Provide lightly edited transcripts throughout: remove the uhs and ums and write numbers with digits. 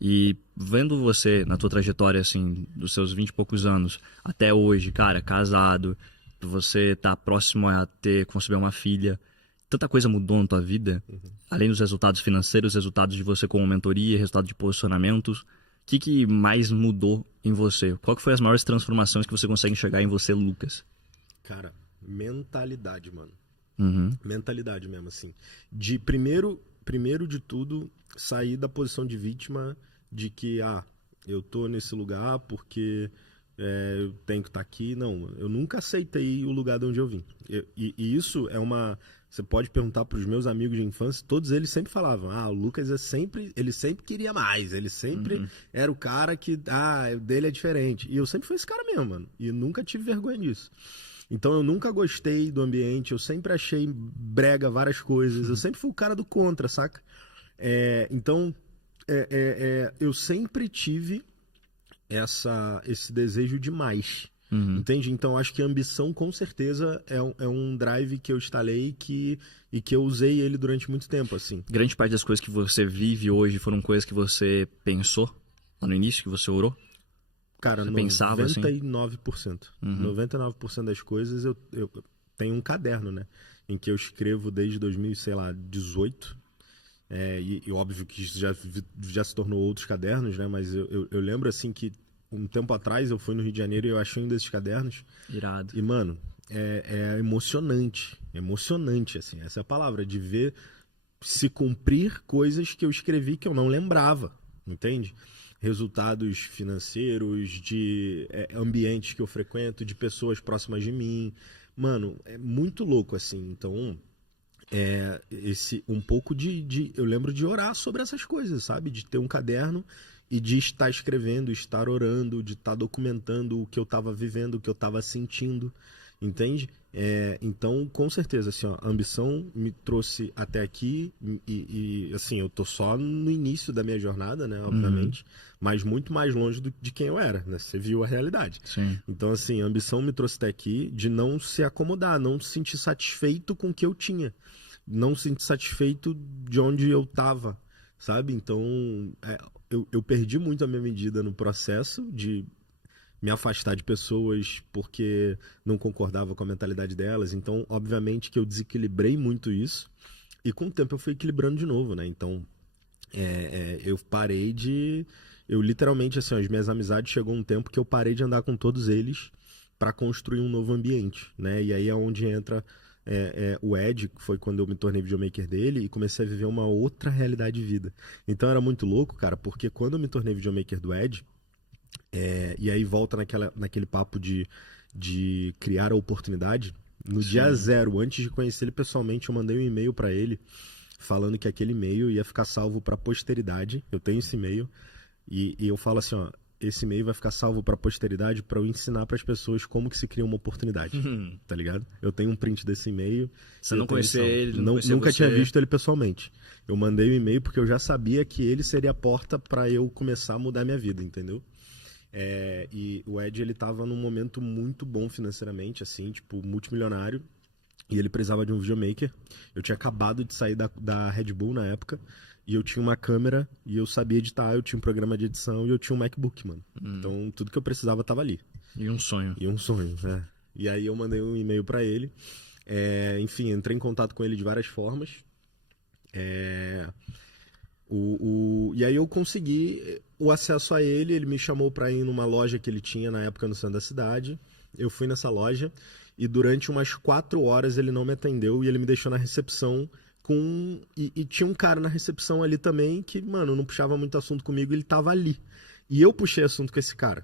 E vendo você na tua trajetória, assim, dos seus 20 e poucos anos até hoje, cara, casado, você tá próximo a ter, conceber uma filha, tanta coisa mudou na tua vida, além dos resultados financeiros, resultados de você como mentoria, resultado de posicionamentos, o que mais mudou em você? Qual que foi as maiores transformações que você consegue enxergar em você, Lucas? Cara, mentalidade, mano. Uhum, Mentalidade mesmo, assim. De primeiro de tudo, sair da posição de vítima de que, eu tô nesse lugar porque eu tenho que estar aqui. Não, eu nunca aceitei o lugar de onde eu vim. E isso é uma. Você pode perguntar para os meus amigos de infância, todos eles sempre falavam: o Lucas ele sempre queria mais, ele sempre uhum, era o cara que, o dele é diferente. E eu sempre fui esse cara mesmo, mano. E nunca tive vergonha disso. Então eu nunca gostei do ambiente, eu sempre achei brega várias coisas, eu sempre fui o cara do contra, saca? Então eu sempre tive esse desejo de mais. uhum. Entende? Então acho que a ambição com certeza é um drive que eu instalei e que eu usei ele durante muito tempo, assim. Grande parte das coisas que você vive hoje foram coisas que você pensou lá no início, que você orou? Cara, Você pensava assim? 99%. Uhum. 99% das coisas eu tenho um caderno, né? Em que eu escrevo desde 2000, sei lá, 18. E óbvio que isso já se tornou outros cadernos, né? Mas eu lembro assim que um tempo atrás eu fui no Rio de Janeiro e eu achei um desses cadernos. Irado. E, mano, é emocionante. Emocionante, assim. Essa é a palavra, de ver se cumprir coisas que eu escrevi que eu não lembrava, entende? Resultados financeiros, de ambientes que eu frequento, de pessoas próximas de mim. Mano, é muito louco, assim. Então, esse um pouco eu lembro de orar sobre essas coisas, sabe? De ter um caderno e de estar escrevendo, estar orando, de estar documentando o que eu estava vivendo, o que eu estava sentindo, entende? Então, com certeza, assim, ó, a ambição me trouxe até aqui assim, eu tô só no início da minha jornada, né, Uhum. obviamente, mas muito mais longe de quem eu era, né? Você viu a realidade. Sim. Então, assim, a ambição me trouxe até aqui de não se acomodar, não se sentir satisfeito com o que eu tinha, não se sentir satisfeito de onde eu tava, sabe? Então, eu perdi muito a minha medida no processo de me afastar de pessoas porque não concordava com a mentalidade delas. Então, obviamente que eu desequilibrei muito isso. E com o tempo eu fui equilibrando de novo, né? Então, eu parei de. Eu literalmente, assim, as minhas amizades chegou um tempo que eu parei de andar com todos eles para construir um novo ambiente, né? E aí é onde entra o Ed, que foi quando eu me tornei videomaker dele e comecei a viver uma outra realidade de vida. Então era muito louco, cara, porque quando eu me tornei videomaker do Ed, e aí volta naquele papo de criar a oportunidade. No dia Sim. zero, antes de conhecer ele pessoalmente, eu mandei um e-mail para ele falando que aquele e-mail ia ficar salvo para posteridade. Eu tenho esse e-mail e eu falo assim, ó, esse e-mail vai ficar salvo para posteridade para eu ensinar para as pessoas como que se cria uma oportunidade. Tá ligado? Eu tenho um print desse e-mail Você e eu não tenho conhecia salvo. ele, ele não Não, conhecia nunca tinha você. visto ele pessoalmente. Eu mandei o e-mail porque eu já sabia que ele seria a porta para eu começar a mudar minha vida, entendeu? E o Ed, ele tava num momento muito bom financeiramente, assim, tipo, multimilionário. E ele precisava de um videomaker. Eu tinha acabado de sair da Red Bull na época. E eu tinha uma câmera e eu sabia editar, eu tinha um programa de edição e eu tinha um MacBook, mano. Então tudo que eu precisava tava ali. E um sonho. E um sonho, né? E aí eu mandei um e-mail pra ele. Enfim, entrei em contato com ele de várias formas. É, e aí eu consegui o acesso a ele, ele me chamou para ir numa loja que ele tinha na época no centro da cidade. Eu fui nessa loja e durante umas 4 horas ele não me atendeu e ele me deixou na recepção e tinha um cara na recepção ali também que, mano, não puxava muito assunto comigo, ele tava ali. E eu puxei assunto com esse cara.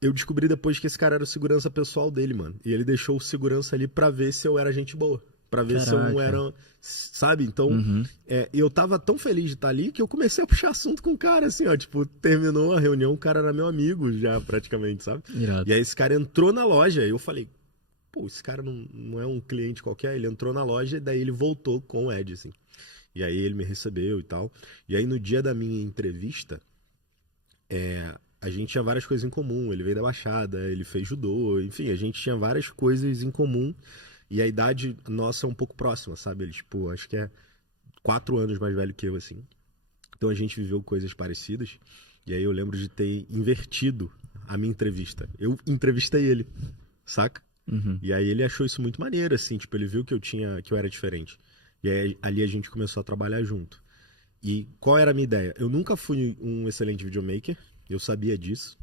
Eu descobri depois que esse cara era o segurança pessoal dele, mano. E ele deixou o segurança ali pra ver se eu era gente boa. Pra ver se eu não Caraca. era. Sabe? Então, Uhum. eu tava tão feliz de estar ali que eu comecei a puxar assunto com o cara, assim, ó. Tipo, terminou a reunião, o cara era meu amigo já, praticamente, sabe? E Irado. aí esse cara entrou na loja e eu falei, pô, esse cara não é um cliente qualquer. Ele entrou na loja e daí ele voltou com o Ed, assim. E aí ele me recebeu e tal. E aí no dia da minha entrevista, a gente tinha várias coisas em comum. Ele veio da Baixada, ele fez judô, enfim, a gente tinha várias coisas em comum. E a idade nossa é um pouco próxima, sabe? Ele, tipo, acho que é 4 anos mais velho que eu, assim. Então a gente viveu coisas parecidas. E aí eu lembro de ter invertido a minha entrevista. Eu entrevistei ele, saca? E aí ele achou isso muito maneiro, assim, tipo, ele viu que eu era diferente. E aí ali a gente começou a trabalhar junto. E qual era a minha ideia? Eu nunca fui um excelente videomaker, eu sabia disso,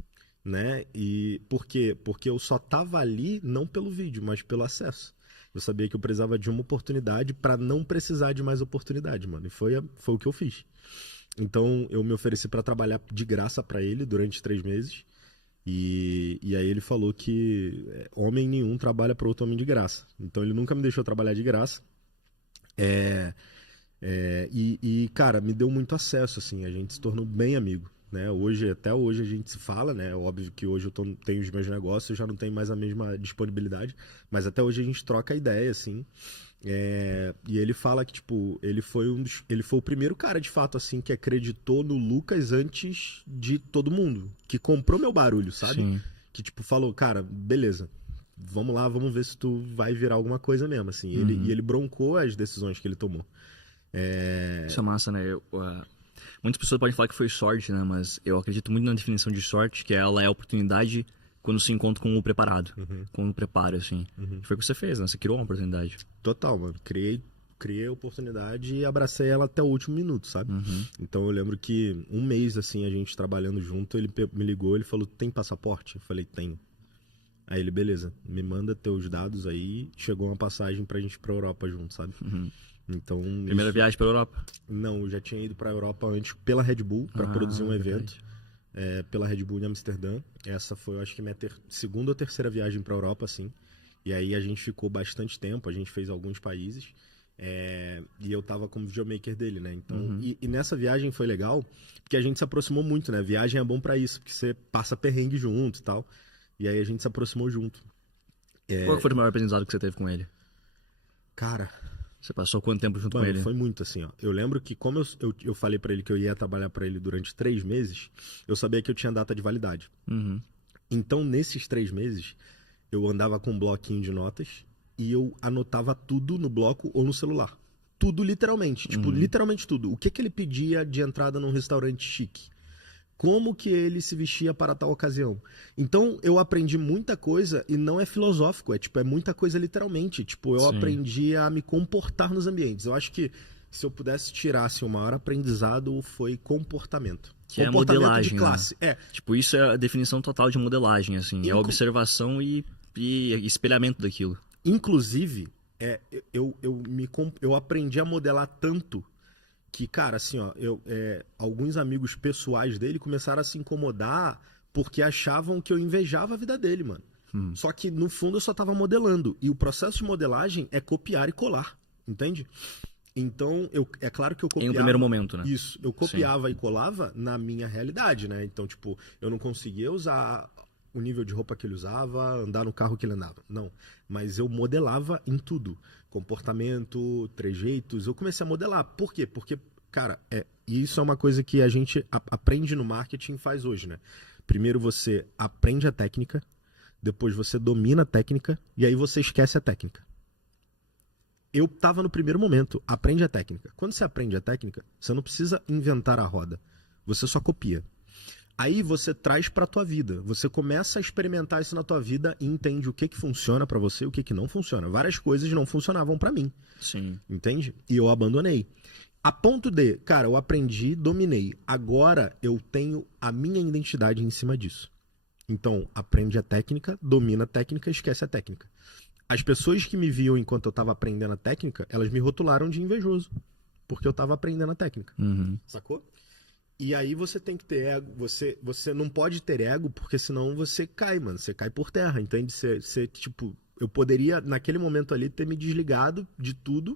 né? E por quê? Porque eu só tava ali não pelo vídeo, mas pelo acesso. Eu sabia que eu precisava de uma oportunidade para não precisar de mais oportunidade, mano. E foi o que eu fiz. Então eu me ofereci para trabalhar de graça para ele durante 3 meses. E aí ele falou que homem nenhum trabalha para outro homem de graça. Então ele nunca me deixou trabalhar de graça. Cara, me deu muito acesso, assim, a gente se tornou bem amigo, né? Até hoje a gente se fala, né? Óbvio que hoje eu tenho os meus negócios, eu já não tenho mais a mesma disponibilidade, mas até hoje a gente troca ideia, assim. E ele fala que, tipo, ele foi o primeiro cara, de fato, assim, que acreditou no Lucas antes de todo mundo, que comprou meu barulho, sabe? Sim. Que, tipo, falou, cara, beleza, vamos lá, vamos ver se tu vai virar alguma coisa mesmo, assim. E ele broncou as decisões que ele tomou. Isso é massa, né? Muitas pessoas podem falar que foi sorte, né? Mas eu acredito muito na definição de sorte, que ela é a oportunidade quando se encontra com o preparado. Com o preparo, assim. Foi o que você fez, né? Você criou uma oportunidade. Total, mano. Criei a oportunidade e abracei ela até o último minuto, sabe? Então eu lembro que um mês, assim, a gente trabalhando junto, ele me ligou, ele falou, tem passaporte? Eu falei, tenho. Aí ele, beleza, me manda teus dados aí, chegou uma passagem pra gente ir pra Europa junto, sabe? Então, Primeira viagem pra Europa? Não, eu já tinha ido pra Europa antes pela Red Bull, pra produzir um evento. Pela Red Bull em Amsterdã. Essa foi, eu acho que minha segunda ou terceira viagem pra Europa, assim. E aí a gente ficou bastante tempo, a gente fez alguns países. E eu tava como videomaker dele, né? Então, e nessa viagem foi legal, porque a gente se aproximou muito, né? Viagem é bom pra isso, porque você passa perrengue junto e tal. E aí a gente se aproximou junto. Qual foi o maior aprendizado que você teve com ele? Cara, você passou quanto tempo junto com ele? Foi muito assim, ó. Eu lembro que como eu falei pra ele que eu ia trabalhar pra ele durante 3 meses, eu sabia que eu tinha data de validade. Então, nesses 3 meses, eu andava com um bloquinho de notas e eu anotava tudo no bloco ou no celular. Tudo literalmente, tipo, literalmente tudo. O que ele pedia de entrada num restaurante chique? Como que ele se vestia para tal ocasião. Então, eu aprendi muita coisa e não é filosófico, é muita coisa literalmente. Tipo, eu aprendi a me comportar nos ambientes. Eu acho que se eu pudesse tirar assim, o maior aprendizado foi comportamento. Que comportamento é a modelagem, de classe. Né? Tipo, isso é a definição total de modelagem, assim. É a observação e espelhamento daquilo. Inclusive, eu aprendi a modelar tanto que, cara, assim, ó, alguns amigos pessoais dele começaram a se incomodar porque achavam que eu invejava a vida dele, mano. Só que, no fundo, eu só tava modelando. E o processo de modelagem é copiar e colar, entende? Então, é claro que eu copiava... Em um primeiro momento, né? Isso, eu copiava e colava na minha realidade, né? Então, tipo, eu não conseguia usar o nível de roupa que ele usava, andar no carro que ele andava. Não, mas eu modelava em tudo. Comportamento, trejeitos, eu comecei a modelar. Por quê? Porque, cara, isso é uma coisa que a gente aprende no marketing e faz hoje, né? Primeiro você aprende a técnica, depois você domina a técnica e aí você esquece a técnica. Eu tava no primeiro momento, aprende a técnica. Quando você aprende a técnica, você não precisa inventar a roda, você só copia. Aí você traz pra tua vida, você começa a experimentar isso na tua vida e entende o que funciona pra você e o que não funciona. Várias coisas não funcionavam pra mim. Sim. Entende? E eu abandonei. A ponto de, cara, eu aprendi, dominei. Agora eu tenho a minha identidade em cima disso. Então, aprende a técnica, domina a técnica, esquece a técnica. As pessoas que me viam enquanto eu tava aprendendo a técnica, elas me rotularam de invejoso. Porque eu tava aprendendo a técnica. Sacou? E aí você tem que ter ego, você não pode ter ego, porque senão você cai, mano, você cai por terra, entende? Você, tipo, eu poderia, naquele momento ali, ter me desligado de tudo,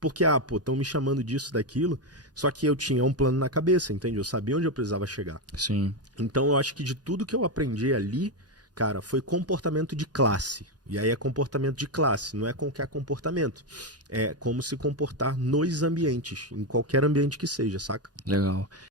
porque, estão me chamando disso, daquilo, só que eu tinha um plano na cabeça, entende? Eu sabia onde eu precisava chegar. Sim. Então eu acho que de tudo que eu aprendi ali, cara, foi comportamento de classe. E aí é comportamento de classe, não é qualquer comportamento. É como se comportar nos ambientes, em qualquer ambiente que seja, saca? Legal.